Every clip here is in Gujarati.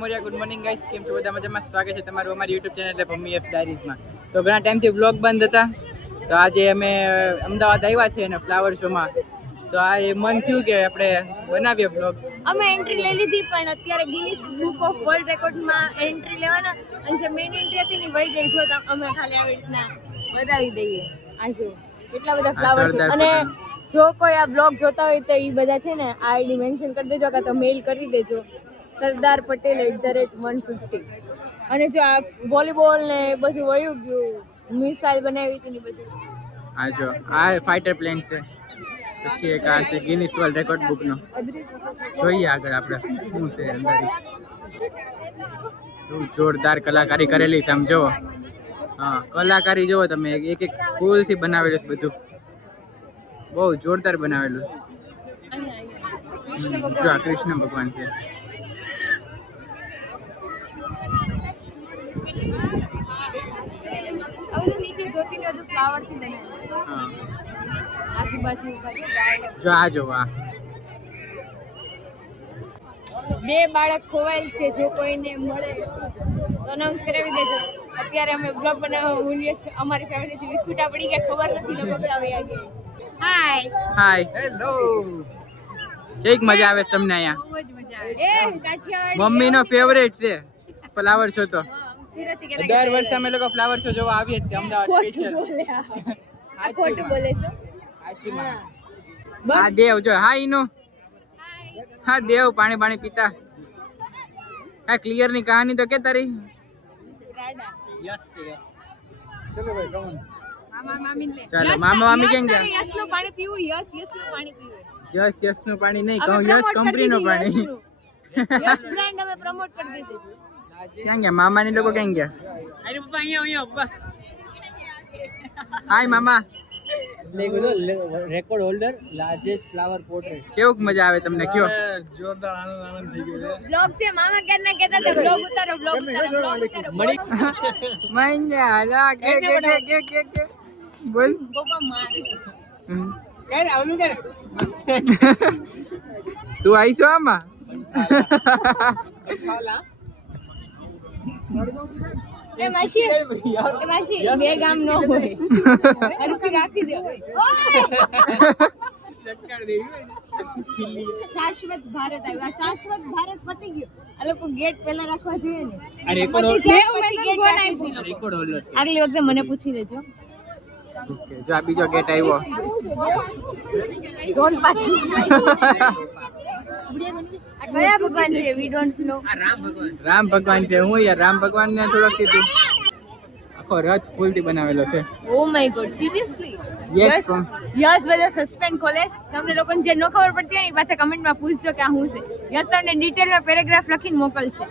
ગુડ મોર્નિંગ ગાઈસ, કેમ છો બધા મજામાં? સ્વાગત છે તમારું અમારી યુટ્યુબ ચેનલ એટલે ભમ્મી એફ ડાયરીઝમાં. તો ઘણા ટાઈમથી વ્લોગ બંધ હતા, તો આજે અમે અમદાવાદ આવ્યા છે અને ફ્લાવર શોમાં. તો આ એ મન થયું કે આપણે બનાવીએ વ્લોગ. અમે એન્ટ્રી લઈ લીધી, પણ અત્યારે ગિનિસ બુક ઓફ વર્લ્ડ રેકોર્ડમાં એન્ટ્રી લેવાના, અને જે મેઇન એન્ટ્રી હતી ને વહી ગઈ છો, તો અમે ખાલી આવી રીતના બતાવી દઈએ. આ જો કેટલા બધા ફ્લાવર છે. અને જો કોઈ આ બ્લોગ જોતા હોય તો એ બધા છે ને આઈડી મેન્શન કરી દેજો, કાં તો મેઇલ કરી દેજો સરદાર પટેલ @150. અને જો આ વોલીબોલ ને બધું વયું ગયું, મિસાઇલ બનાવી હતી ને બધું. આ જો આ ફાઇટર પ્લેન છે, પછી એક આ છે ગિનિસ વર્લ્ડ રેકોર્ડ બુકનો. જોઈએ આગળ આપણે શું છે અંદર. શું જોરદાર કલાકારી કરેલી છે, આમ જુઓ. હા, કલાકારી જુઓ તમે, એક એક ફૂલથી બનાવેલું છે બધું, બહુ જોરદાર બનાવેલું. જો આ કૃષ્ણ ભગવાન છે. જો આ જો આ બે બાળક ખોવાયેલ છે, જો કોઈને મળે તો અનાઉન્સ કરાવી દેજો. અત્યારે અમે બ્લોગ બનાવવા ભૂલીએ છીએ, અમારી ફેમિલીથી વિસ્કુટા પડી ગયા, ખબર નથી લોકો ક્યાં વયા ગયા. હાય હેલો, કેક મજા આવે તમને અહીંયા? બહુ જ મજા આવે. એ કાઠિયાવાડી મમ્મીનો ફેવરેટ છે ફ્લાવર શો. તો સુરતી કે દર વર્ષે અમે લોકો ફ્લાવર શો જોવા આવીએ જ અમદાવાદ સ્પેશિયલ. ખોટું બોલે છે. હા દેવ જો, હા ઈનો, હા દેવ પાણી પીતા. હા ક્લિયર ની કહાની તો કે તારી. ચલો ભાઈ, કમ ઓન. ચાલો મામા મામી કેમ ગયા? યસ નું પાણી પીવું, યસ નું પાણી પીવું. યસ નું પાણી નહીં કહું, યસ કંપનીનું પાણી. યસ બ્રાન્ડ અમે પ્રમોટ કરી દીધી. ક્યાં ગયા મામા ની લોકો? ક્યાં ગયા? અરે પપ્પા અહીંયા પપ્પા. હાય મામા. Record holder largest flower portrait. કેવું મજા આવે તમને? કયો. જોરદાર આનંદ થઈ ગયો છે. બ્લોગ છે, મામા ક્યારના કહેતા હતા બ્લોગ ઉતારો. મૈયા લા કે બોલ. પપ્પા મારે તું આવીશો આમાં? એ માસી બે ગામ નો હોય. હરખી રાખી દો. શાશ્વત ભારત આવ્યું. આ શાશ્વત ભારત પતી ગયું. આ લોકો ગેટ પહેલા રાખવા જોઈએ ને. આગલી વખતે મને પૂછી લેજો. જો આ બીજો ગેટ આવ્યો. ઝોન પાટી. કયા ભગવાન છે? We don't know. રામ ભગવાન છે. હું યાર રામ ભગવાન ને થોડોક કીધું. આખો રથ ફૂલથી બનાવેલો છે. Oh my God, seriously? Yes yes બધા સસ્પેન્ડ ખોલે. તમને લોકોને જે ન ખબર પડતી હોય ને પાછા કમેન્ટમાં પૂછજો કે આ શું છે. યસ તમને ડિટેલમાં પેરેગ્રાફ લખીને મોકલશે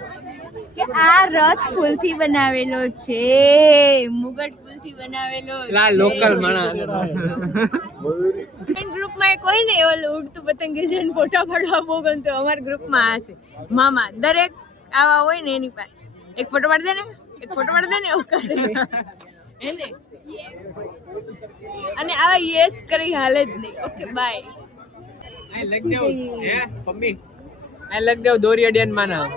કે આ રથ ફૂલથી બનાવેલો છે, મુગટ ફૂલથી બનાવેલો છે. લોકલ માણસ ગ્રુપમાં એક હોય ને ઓલું ઉડતું પતંગ જઈને ફોટા પાડવા બહુ ગમતો. અમારા ગ્રુપમાં આ છે મામા. દરેક આવા હોય ને એની પાસે એક ફોટો પાડી દે ને, એક ફોટો પાડી દે ને, એવું કરે એને. અને આવા યસ કરી હાલે જ નહીં. Okay bye. આ લગ દેવ હે મમ્મી, આ લગ દેવ દોરી અડિયન માના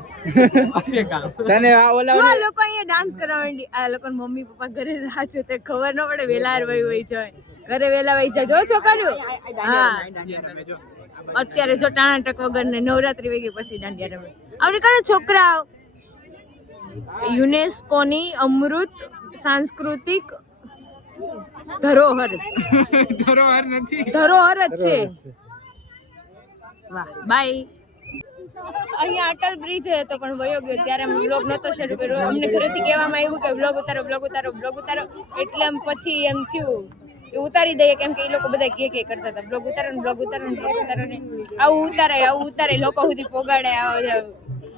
તને આ ઓલા જો લોકો અહીંયા ડાન્સ કરવા માંડી. આ લોકોના મમ્મી પપ્પા ઘરે રાહ જોતે, ખબર ન પડે વેલા વહી જાય. ઘરે વેલા વહી જાય. જો છોકરીઓ હા અત્યારે જો ટાણા ટક વગર ને નવરાત્રી વહી ગઈ પછી દાંડિયા રમે. આવડે કરે છોકરા. યુનેસ્કોની અમૃત સાંસ્કૃતિક ધરોહર. ધરોહર નથી, ધરોહર જ છે. વાહ બાય. અહીંયા અટલ બ્રિજ હતો પણ વયો ગયો. ત્યારે અમે બ્લોગ નહોતો શરૂ કર્યો. અમને ઘરેથી કહેવામાં આવ્યું કે બ્લોગ ઉતારો. એટલે એમ પછી એમ થયું એ ઉતારી દઈએ, કેમ કે એ લોકો બધા કે કરતા હતા બ્લોગ ઉતારો ને આવું ઉતારે લોકો સુધી પોગાડે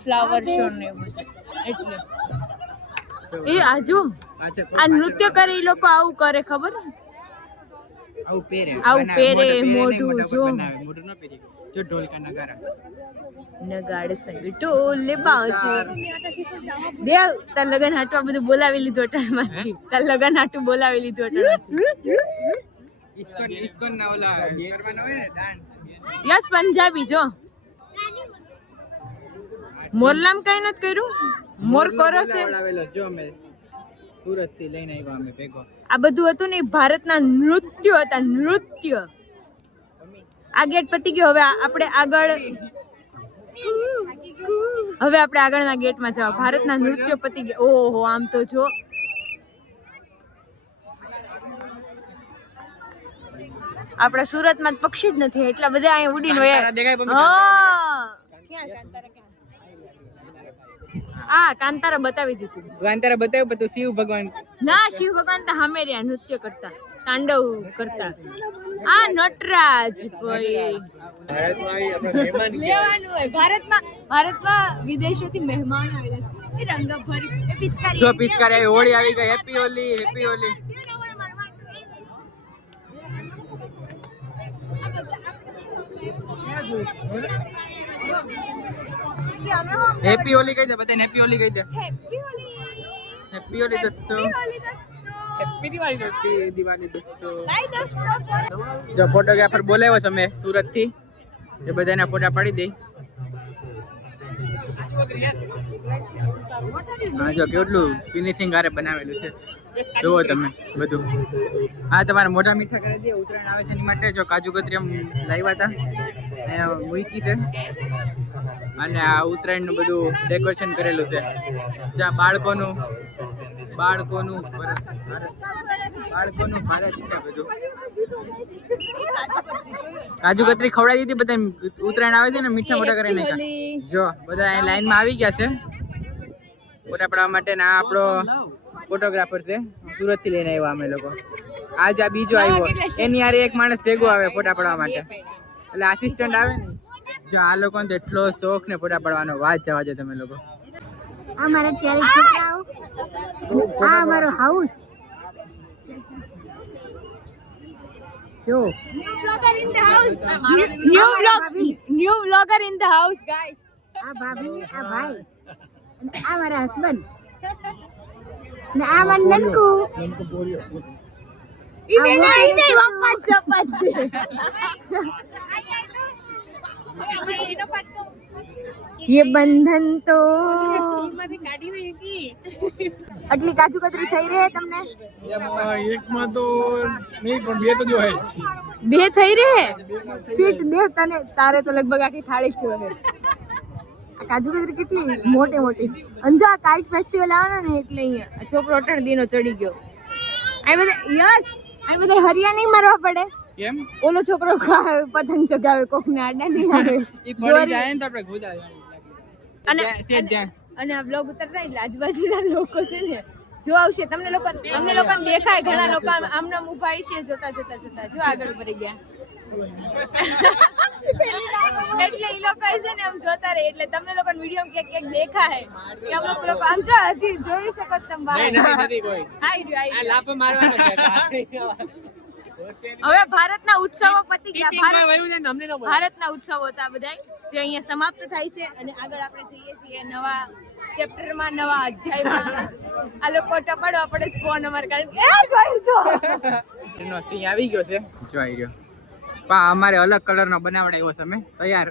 ફ્લાવર શો ને એવું બધું. એટલે એ આજુ આ નૃત્ય કરે એ લોકો આવું કરે, ખબર? આવું પહેરે મોઢું જો. મોઢું ન પહેરી. જો ઢોલકા નગારા નગાડ સંગ ઢોલ બાજુ. દેવ તાર લગન હાટવા બધું બોલાવી લીધું અટાણમાંથી. તાર લગન હાટું બોલાવી લીધું અટાણમાંથી. ઇસ્કોન ના ઓલા કરવાના હોય ને ડાન્સ. યસ પંજાબી જો. મોરલામ કઈ નથી કર્યું. મોર કરો છે બોલાવેલો જો અમે સુરત થી લઈને આવ્યા અમે ભેગો. આ બધું હતું ને ભારતના નૃત્યો હતા. નૃત્ય આ ગેટ પતી ગયો. હવે આપણે આગળના ગેટમાં જાવ. ભારતના નૃત્યો પતી ગયા. ઓહો આમ તો જો આપણા સુરતમાં પક્ષી જ નથી એટલા બધા અહીંયા ઉડીને કાંતારા દેખાય પણ હા ક્યાં કાંતારા ક્યાં? આ કાંતારા બતાવી દીધું. કાંતારા બતાવ્યું પણ તો શિવ ભગવાન ના શિવ ભગવાન તો સામે રહ્યા નૃત્ય કરતા, તાંડવ કરતા. આ નટરાજ ભાઈ લેવાનું હોય. ભારતમાં વિદેશોથી મહેમાન આવેલા છે. એ રંગ ભરી એ પિચકારી જો પિચકારી આવી, હોળી આવી ગઈ. Happy Holi, happy Holi. Happy Holi કહી દે બધાને. હેપી હોલી કહી દે. હેપી હોલી દોસ્તો. હેપી દિવાળી દોસ્તો. હેપી દિવાળી દોસ્તો. જો ફોટોગ્રાફર બોલાવ્યો છે અમે સુરત થી, એ બધાના ફોટા પાડી દે. હા જો કેટલું ફિનિશિંગ હારે બનાવેલું છે જુઓ તમે બધું. હા તમારે મોઢા મીઠા કરી દે. ઉત્તરાયણ આવે છે એની માટે જો કાજુ કતરી આમ લાવ્યા હતા અહીંયા મૂકી છે, અને આ ઉત્તરાયણનું બધું ડેકોરેશન કરેલું છે. જ્યાં બાળકોનું ભારત છે બધું. કાજુ કતરી ખવડાવી દીધી બધા. ઉત્તરાયણ આવે છે ને મીઠા મોઢા કરીને જો બધા અહીં લાઈનમાં આવી ગયા છે ફોટા પાડવા માટે. ને આ આપણો ફોટોગ્રાફર છે, સુરત થી લઈને આવ્યા અમે લોકો. આજ આ બીજો આવ્યો, એની યાર એક માણસ ભેગો આવે ફોટા પાડવા માટે, એટલે આસિસ્ટન્ટ આવે ને. જો આ લોકોને તો એટલો શોખ ને ફોટા પાડવાનો, વાત જવા દે તમે લોકો. આ મારા ચારે છોકરાઓ, આ અમારો હાઉસ જો. New vlogger in the house guys. આ ભાભી, આ ભાઈ, અને આ મારા હસબન્ડ, ને આ મારું નનકુ. ઈ બેના ઈ નહીં વપત જપત છે. ये बंधन तो आटली काजू कतरी થઈ રહે તમને? એકમાં તો નહીં પણ બે તો જો હે. બે થઈ રહે. સીટ દેવ તને, તારે તો લગભગ આખી થાળી જ છે. આ કાજુ કતરી કેટલી મોટી મોટી. અંજો આ કાઇટ ફેસ્ટિવલ આવવાનો ને એટલે અહીંયા આ છોકરો 18 દિનો ચડી ગયો. આ બધા યસ, આ બધા હરિયા નહીં મારવા પડે. કેમ? ઓલો છોકરો પતંગ ચગાવે, કોક ને આડા નહીં આવે. ઈ પડી જાય ને તો આપણે ખુદા અને આ બ્લોગ ઉતરતા એટલે આજુબાજુના લોકો છે ને જો આવશે. તમને લોકોને દેખાય, ઘણા લોકો આમના ઊભા છે જોતા જો આગળ ભરી ગયા. એટલે ઈ લોકો છે ને આમ જોતા રહે, એટલે તમને લોકોને વિડીયો ક્યાંક દેખાય કે અમુક લોકો આમ જો હજી જોઈ શકો તમે બહાર. આ લાપ મારવાનો છે. હવે ભારતના ઉત્સવો પતી ગયા. ભારતના ઉત્સવો હતા બધા જે અહીંયા સમાપ્ત થાય છે, અને આગળ આપણે જઈએ છીએ નવા ચેપ્ટરમાં, નવા અધ્યાયમાં. આ લોકો ટપાડવા પડે છે ફોન અમારે, કારણ કે એનો સિંહ આવી ગયો છે, જોઈ રહ્યો. પણ અમારે અલગ કલરનો બનાવડાવ્યો છે અમે તૈયાર.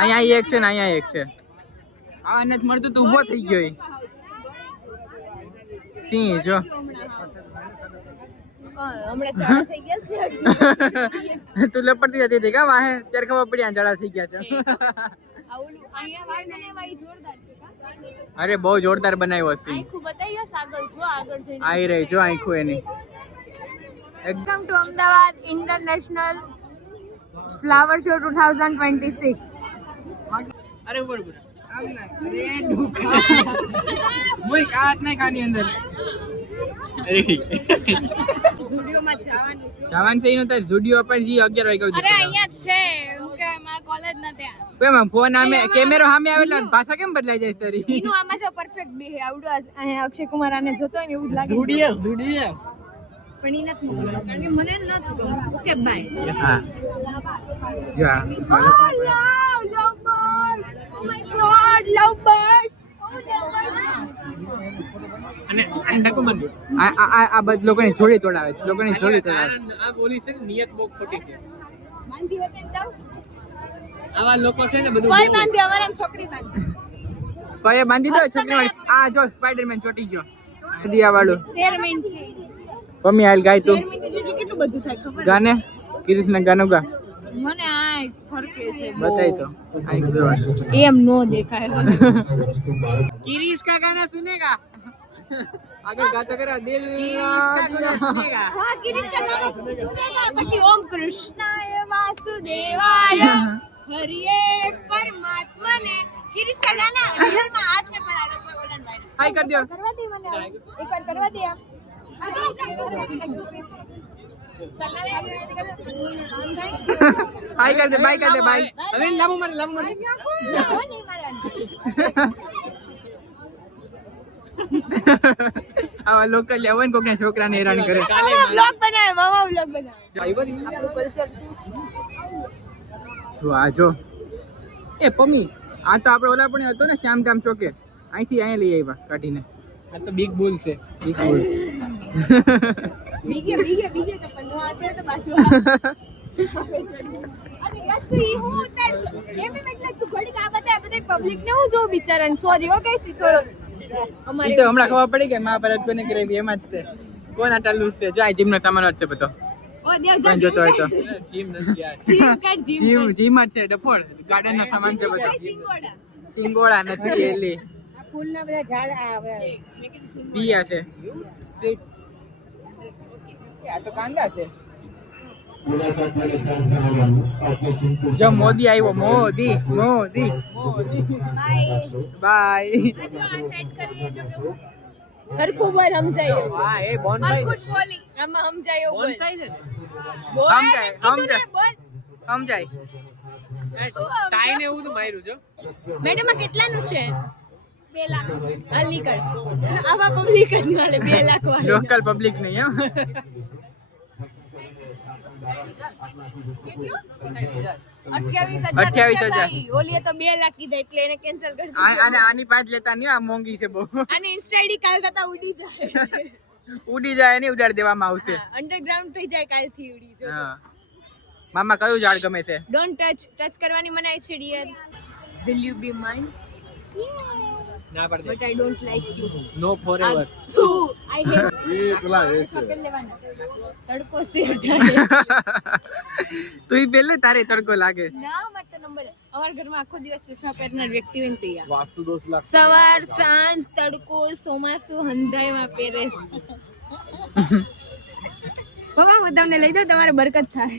અહીંયા એક છે ને અહીંયા એક છે. આ નથી મળતું તો ઊભો થઈ ગયો સિંહ જો. તું લપડતી જતી હતી કા વાહે, ત્યારે ખબર પડી આ જડા થઈ ગયા છે. અરે બહુ જોરદાર બનાવ્યો સિંહ. આઈ રહી જો આંખો એની. Welcome to Ahmedabad international flower show 2026. અરે ઉપર ઉપર અરે ડુકા મોય કાત નહીં ખાની અંદર. સ્ટુડિયોમાં જવાનું છે. જવાનું છે એનું તાર સ્ટુડિયો પર જી 11 વાગે અરે અહીંયા જ છે હું કે મારા કોલેજ ના ત્યાં. કેમ ફોન આમે કેમેરો સામે આવેલા ભાષા કેમ બદલાઈ જાય તારી? એનું આમાં તો પરફેક્ટ બી હે. આવડો અહીંયા અક્ષય કુમાર આને જોતો હોય ને એવું જ લાગે. સ્ટુડિયો પણ ઈ નથી મોકલતો, કારણ કે મને નથી ગમતું. Okay bye. હા જા Oh my god, love birds. અને ઢાકો બંધ. આ બધ લોકોની જોડી તોડાવે, લોકોની જોડી તોડાવે. આ બોલી છે ને નિયત બહુ ખોટી છે. માંદી વતન જાવ. આવા લોકો છે ને બધું ફોય બાંધી અમારે આમ છોકરી બાંધી કયે બાંધી દો છોકરી આ જો સ્પાઈડરમેન ચોટી ગયો દિયા વાળું 13 મિનિટ છે મમ્મી હાલ ગાય તું 13 મિનિટ એટલે કેટલું બધું થાય ખબર ગાને કૃષ્ણ ગાનું ગા મને આ ફરકે છે બતાઈ તો આ જો એમ નો દેખાય किरीश का गाना सुनेगा આગળ ગાતો કરો દિલ સુનેગા હા કિરીશા ગાના સુનેગા પછી ઓમ કૃષ્ણાય વાસુદેવાય હરિયે પરમાત્મને કિરીશ કા ગાના રિયલમાં આ છે પણ આ લોકો બોલન ભાઈ હાય કર દો કરવા દે મને એકવાર કરવા દે આમ હાય કર દે બાય કર દે બાય હવે લાંબુ મારે આવા લોકલ લેવન કોક ના છોકરાને હેરાન કરે વ્લોગ બનાવે મામા વ્લોગ બનાવે આપણું કલ્ચર શું છે જો આ જો એ પમ્મી આ તો આપણે ઓલા પણ હતો ને શ્યામધામ ચોકે અહીંથી અહીંયા લઈ આવ્યા કાઢીને આ તો બિગ બુલ છે બિગ બોલ બીગે તો પણ આ છે તો બાજુ અને યાર તું ઈ હું ઉતારશો એમ એટલે તું ઘડી આ બધા પબ્લિક ને હું જો બિચારાને સોરી હો કઈ થોડો ઈ તો હમણાં ખબર પડી કે મહાભારત કોને કરાવી એમાં જ છે કોણ આટલા લૂસ છે જો આ જીમ નો સામાન જ છે બધો ઓ દેવ કોણ જોતો હોય તો જીમ નથી આ જીમ જ છે ડફોળ ગાર્ડન નો સામાન છે બધો સિંગોડા સિંગોડા નથી એલી આ ફૂલના બધા ઝાડ આવે મેં કીધું સિંગોડા પિયા છે આ તો કાંદા છે જો મોદી આવ્યો મોદી બાય હરખું બોલ સમજાય હા એ બોનસાઈ હરખું જ બોલી આમાં સમજાય એવું બોલ બોનસાઈ છે ને સમજાય ટાઈને એવું તો માર્યું જો મેડમ આ કેટલાનું છે 2 લાખ હાલી કર આવા પબ્લિક જ ન હાલે 2 લાખ વાળું લોકલ પબ્લિક નહીં એમ 28,000 ઓલીએ તો 2 લાખ કીધા એટલે એને કેન્સલ કરી દીધું અને આની પાંચ લેતા નહીં આ મોંઘી છે બહુ અને ઇન્સ્ટા આઈડી કાલ કરતા ઉડી જાય ઉડી જાય નહીં ઉડાડ દેવામાં આવશે અંડરગ્રાઉન્ડ થઈ જાય કાલથી ઉડી જો હા મામા કયું ઝાડ ગમે છે ડોન્ટ ટચ કરવાની મનાઈ છે dear will you be mine ના પડે but I don't like you no forever I hate તડકો સે હટાડે તું ઈ પેલે તારે તડકો લાગે ના મત નંબર અમાર ઘરમાં આખો દિવસ ચશ્મા પહેરનાર વ્યક્તિ હોય ને તૈયાર વાસ્તુ દોષ લાગે સવાર સાંજ તડકો ચોમાસું હંધાઈમાં પહેરે મમ્મા હું તમને લઈ દઉં તમારે બરકત થાય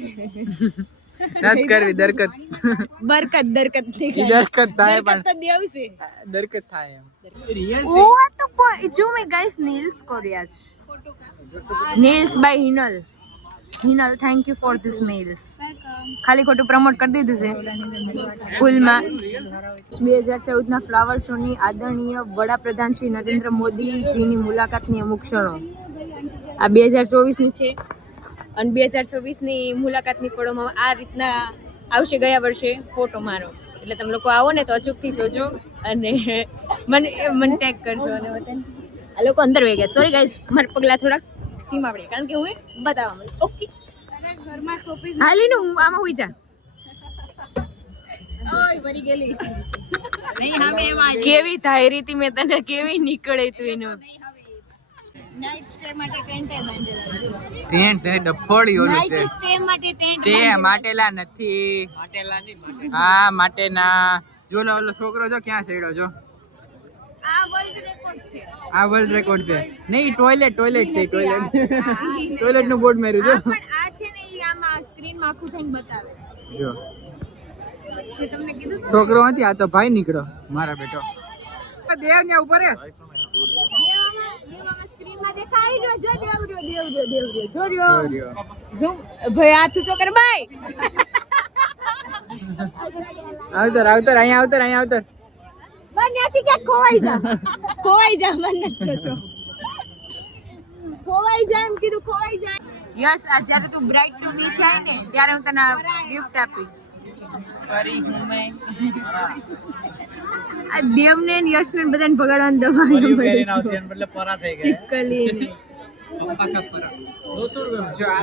નત કરવી દરકત બરકત ઈ દરકત થાય પણ બરકત દેવશે દરકત થાય એમ ઓ તો જો મેં ગાઈસ નેલ્સ કર્યા છે nails by Hinal thank you for this nails ખાલી ખોટું પ્રમોટ કરી દીધું છે સ્કૂલમાં 2014ના ફ્લાવર શોની આદરણીય વડાપ્રધાન શ્રી નરેન્દ્ર મોદીજીની મુલાકાતની અમુક ક્ષણો આ 2024ની છે અને 2024ની મુલાકાતની પળોમાં આ રીતના આવશે ગયા વર્ષે ફોટો મારો એટલે તમે લોકો આવો ને તો અચૂકથી જોજો અને મને ટેગ કરજો અને આ લોકો અંદર વહી ગયા સોરી ગાઈસ મારા પગલા થોડાક ધીમા પડે કારણ કે હું બતાવવા માંગુ ઓકે ઘરમાં સોપીસ હાલીનું હું આમાં હોઈ જા ઓય ભરી ગયેલી નહીં હવે એમાં કેવી ધાયરી હતી મેં તને કેવી નીકળે તું એનો નાઈટ સ્ટે માટે ટેન્ટ બાંધેલા છે ટેન્ટ ને ડફોડી ઓલું છે નાઈટ સ્ટે માટે ટેન્ટ સ્ટે માટેલા નથી માટેલા નહીં માટે હા માટેના જો ઓલો છોકરો જો ક્યાં છેડ્યો જો આ વર્લ્ડ રેકોર્ડ છે આ વર્લ્ડ રેકોર્ડ છે નહીં ટોયલેટ છે ટોયલેટ નું બોર્ડ માર્યું જો પણ આ છે ને ઈ આમાં સ્ક્રીનમાં આખું થઈને બતાવે જો છે તમને કીધું છોકરો નથી આ તો ભાઈ નીકળો મારા બેટો દેવ ને ઉપર સ્ક્રીનમાં દેખાઈ રહ્યો જો દેવ રહ્યો જો ભાઈ હાથ ઊંચો કર ભાઈ આવતર અહીંયા આવતર બસ ત્યાંથી ક્યાંક ખોવાઈ જા મને નથી જોતો ખોવાઈ જા એમ કીધું ખોવાઈ જાય યસ આ જ્યારે તું બ્રાઇટ ટુ બી થાય ને ત્યારે હું તને ગિફ્ટ આપી ફરી હું મેં આ દેવને ને યશને ને બધાને ભગાડવાનું દબાણ એટલે પરા થઈ ગયા ચિપકલી ને જો આ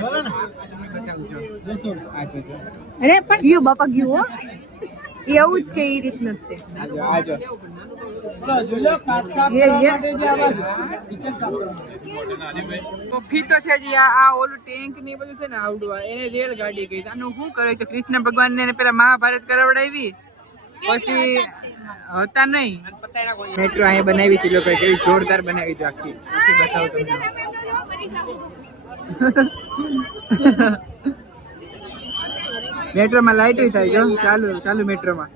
બતાવું જો આ જો અરે પણ ગયું બાપા ગયું હો એવું જ છે એ રીતનું જ છે. આજો ફીતો છે જી આ ઓલું ટેન્ક ને એ બધું છે ને આવડું એને રેલ ગાડી કહી. આનું શું કરે તો કૃષ્ણ ભગવાન ને પેલા મહાભારત કરાવડાવી પછી હતા નહીં મેટ્રો અહીંયા બનાવી છે લોકો કેવી જોરદાર બનાવી છે આખી બતાવો તમને. મેટ્રોમાં લાઈટ થાય જો ચાલુ મેટ્રોમાં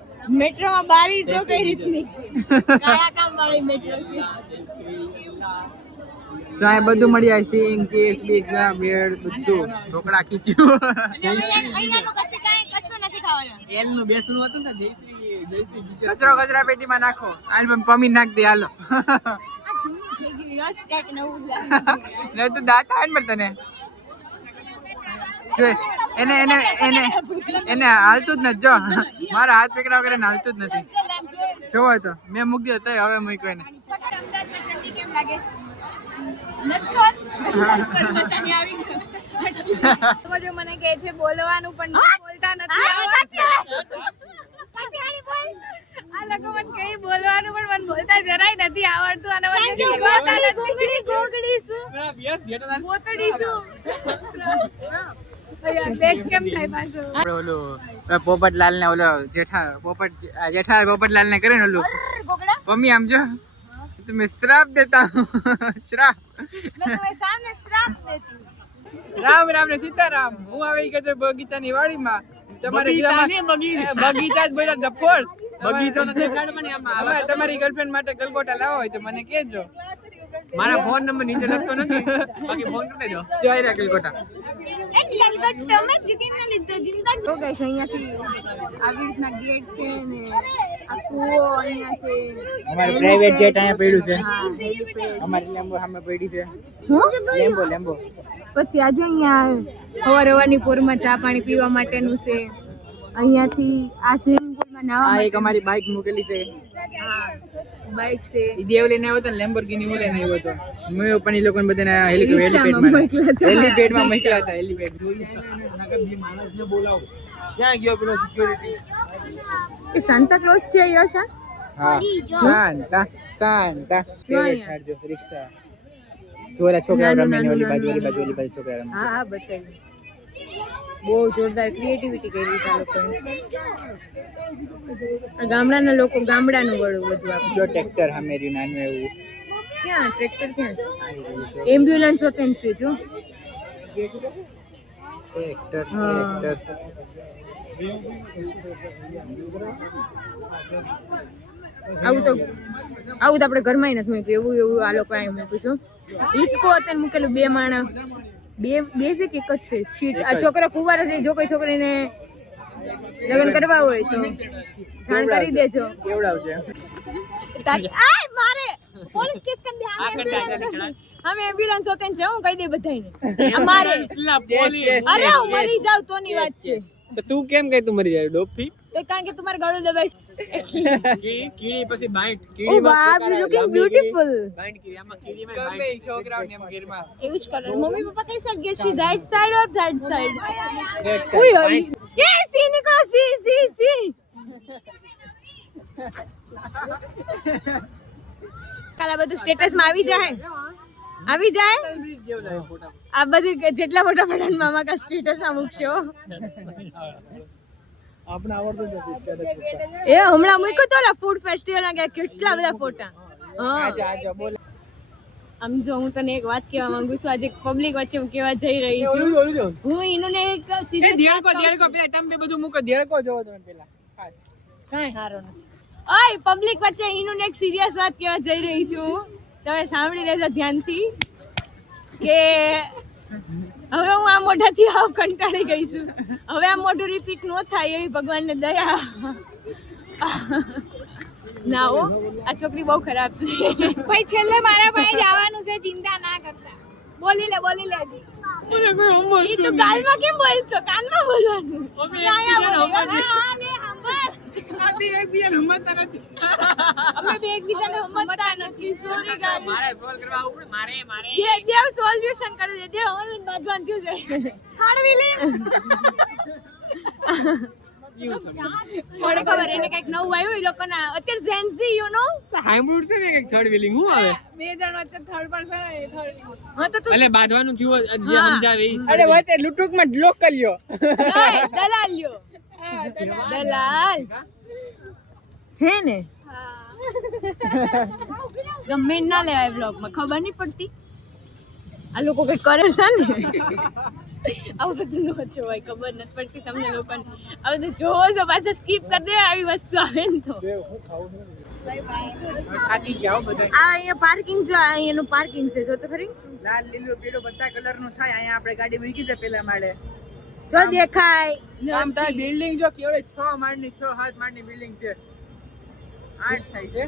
બારી જો કઈ રીતની કાળા કામ વાળી મેટ્રો છે. તો આ બધું મળી જાય સિંગ કેક બીજા બેડ બધું ઢોકળા ખીચ્યું અહીંયાનું કશું નથી ખાવાનું. એલ નું બેસણું હતું ને જયશ્રી કચરા પેટીમાં નાખો આલ પમી નાખ દે હાલો આ જૂનું થઈ ગયું યસ કાંઈક નવું લાગે. ને તું દાતા આન મર તને જો એને હાલતું જ નથી જો મારા હાથ પકડા વગર હાલતું જ નથી જોવો તો મેં મૂકી દો હવે મૂક્યો એને. કેમ લાગે છે? મને કહે છે બોલવાનું પણ બોલતા નથી. આ લોકો મને કહે બોલવાનું પણ મને બોલતા જરાય નથી આવડતું અને આપણે ઓલું પોપટલાલ ને ઓલો જેઠા પોપટલાલ ને કરે ને ઓલું મમ્મી આમ જો तुम्हें श्राप देता हूँ श्राप રામ રામ ને સીતારામ. હું આવી ગયો બગીચાની વાડીમાં તમારે બગીચા જ બોલ્યા ડફોડ બગીચો તો દેખાડ મને આમાં તમારી ગર્લફ્રેન્ડ માટે ગલગોટા લાવો હોય તો મને કહેજો. મારા ફોન નંબર નીચે લખતો નથી બાકી ફોન કરી દો. જોઈ રહ્યા ગલગોટા તો ગાઈસ અહીંયાથી આવી રીતના ગેટ છે ને આ કૂવો અહીંયા છે. અમારે પ્રાઇવેટ જેટ અહીંયા પડ્યું છે. અમારી લેમ્બો સામે પડી છે. લેમ્બો પછી આજે અહીંયા સવારની પોરમાં ચા પાણી પીવા માટેનું છે. અહીંયાથી આ સ્વિમિંગ પુલમાં નાહવા આ એક અમારી બાઇક મૂકેલી છે. બાઇક છે. ઈ દેવ લઈને આવ્યો તો લેમ્બોર્ગિની હું લઈને આવ્યો હતો. મેં પણ ઈ લોકોને બધાને હેલિપેડમાં મોકલ્યા હતા. હેલિપેડ ક્યાં ગયો પેલો સિક્યોરિટી? એ સાન્તા ક્લોઝ છે યશા? હા શાંતા ફેવરેટ થારજો રિક્ષા છોકરા રમે ને ઓલી બાજુ છોકરા રમે. હા બતાવી. બહુ જોરદાર ક્રિએટિવિટી કરી છે આ લોકોએ. ગામડાના લોકો ગામડાનું વળું બધું આપે. જો ટ્રેક્ટર સામે રહ્યું નાનું એવું. ક્યાં ટ્રેક્ટર ક્યાં છે? એમ્બ્યુલન્સ હોતે ને છે જો ટ્રેક્ટર આવું તો આપણે ઘરમાં નથી મૂક્યું એવું આ લોકો અહીં મૂક્યું છું. હિંચકો હતો ને મૂકેલું બે માણા બે છે કે એક જ છે શીટ. આ છોકરા ફુવારા છે જો કોઈ છોકરીને લગ્ન કરવા હોય તો જાણ કરી દેજો. કેવડાવજે મારે પોલીસ કેસ કરી દે. અમે એમ્બ્યુલન્સ હોતે છે હું કહી દે બધાને અમારે અરે હું મરી જાવ તોની વાત છે. તો તું કેમ કહે તું મરી જાય ડોફી? તો કારણ કે તમારે ગળું દબાઈ કીડી પછી bite oh wow you looking beautiful. Bite કીડી આમાં કીડીમાં ગમે ઈ છોકરાઓને એમ ઘેરમાં એવું જ કરે. મમ્મી પપ્પા કઈ સાઈડ ગયા છે? Right side or that side? That side. ઓય ઓય એ સી નીકળો સી કાલા બધું સ્ટેટસ માં આવી જાય આ બધી જેટલા ફોટા પડાન મામા કા સ્ટેટસ માં મૂકશો. આપણે આવડતું જ નથી. એ હમણાં મૂક્યો તો ફૂડ ફેસ્ટિવલ ના ગયા કેટલા બધા ફોટા. હા આજો બોલ. આમ જો હું તને એક વાત કહેવા માંગુ છું. આજે પબ્લિક વચ્ચે હું કેવા જઈ રહી છું. હું એનું એક સિરિયસ દેડકો પેલા તમે બધું મૂકો દેડકો જોવો તમે પેલા કાંઈ સારો નથી. ઓય પબ્લિક વચ્ચે એનું એક સિરિયસ વાત કહેવા જઈ રહી છું. તમે સાંભળી લેજો ધ્યાનથી કે હવે હું આ મોઢાથી આવ કંટાળી ગઈ છું. હવે આ મોઢું રિપીટ ન થાય એવી ભગવાનને દયા. ના હો આ છોકરી બહુ ખરાબ છે. ભાઈ છેલ્લે મારા પાસે જવાનું છે ચિંતા ના કરતા. બોલી લે હજી. ઈ તો ગાલમાં કેમ બોલશો? કાનમાં બોલવાનું. અમે બે એકબીજાને સમજતા નથી. Sorry guys. મારે સોલ્વ કરવા આવું પડે. મારે દેવ સોલ્યુશન કરી દે. દેવ ઓનલાઈન બાજવાન થયું છે. ખાડવી લે. થોડી ખબર એને કઈક નવું આવ્યું એ લોકોના અત્યારે ઝેન્સી યુ નો હાઇબ્રિડ છે ને કંઈક થર્ડ વ્હીલિંગ હું આવે બે જણ વચ્ચે થર્ડ પર્સન થર્ડ હા તો તું એટલે બાંધવાનું થયું જે હા. સમજાવે ઈ. અરે વચ્ચે લુટુકમાં લોકલ્યો દલાલ લ્યો દલાલ હે ને ગમે ઈ ના લેવાય બ્લોગમાં ખબર નહીં પડતી આ લોકો કઈ કરે છે ને આવું બધું ન જોવાય ખબર નથી પડતી તમને લોકોને આ બધું જોવો છો પાછા સ્કીપ કરી દે આવી વસ્તુ આવે ને તો થાકી ગયા હો બધા. આ અહીંયા પાર્કિંગ જો આ અહીંયાનું પાર્કિંગ છે જો તો ખરી લાલ લીલું પીળું બધા કલરનું થાય. અહીંયા આપણે ગાડી મૂકી છે પેલા માળે. જો દેખાય આમ થાય બિલ્ડિંગ જો કેવડી 6 માળની 6-7 માળની બિલ્ડિંગ છે. 8 થાય છે.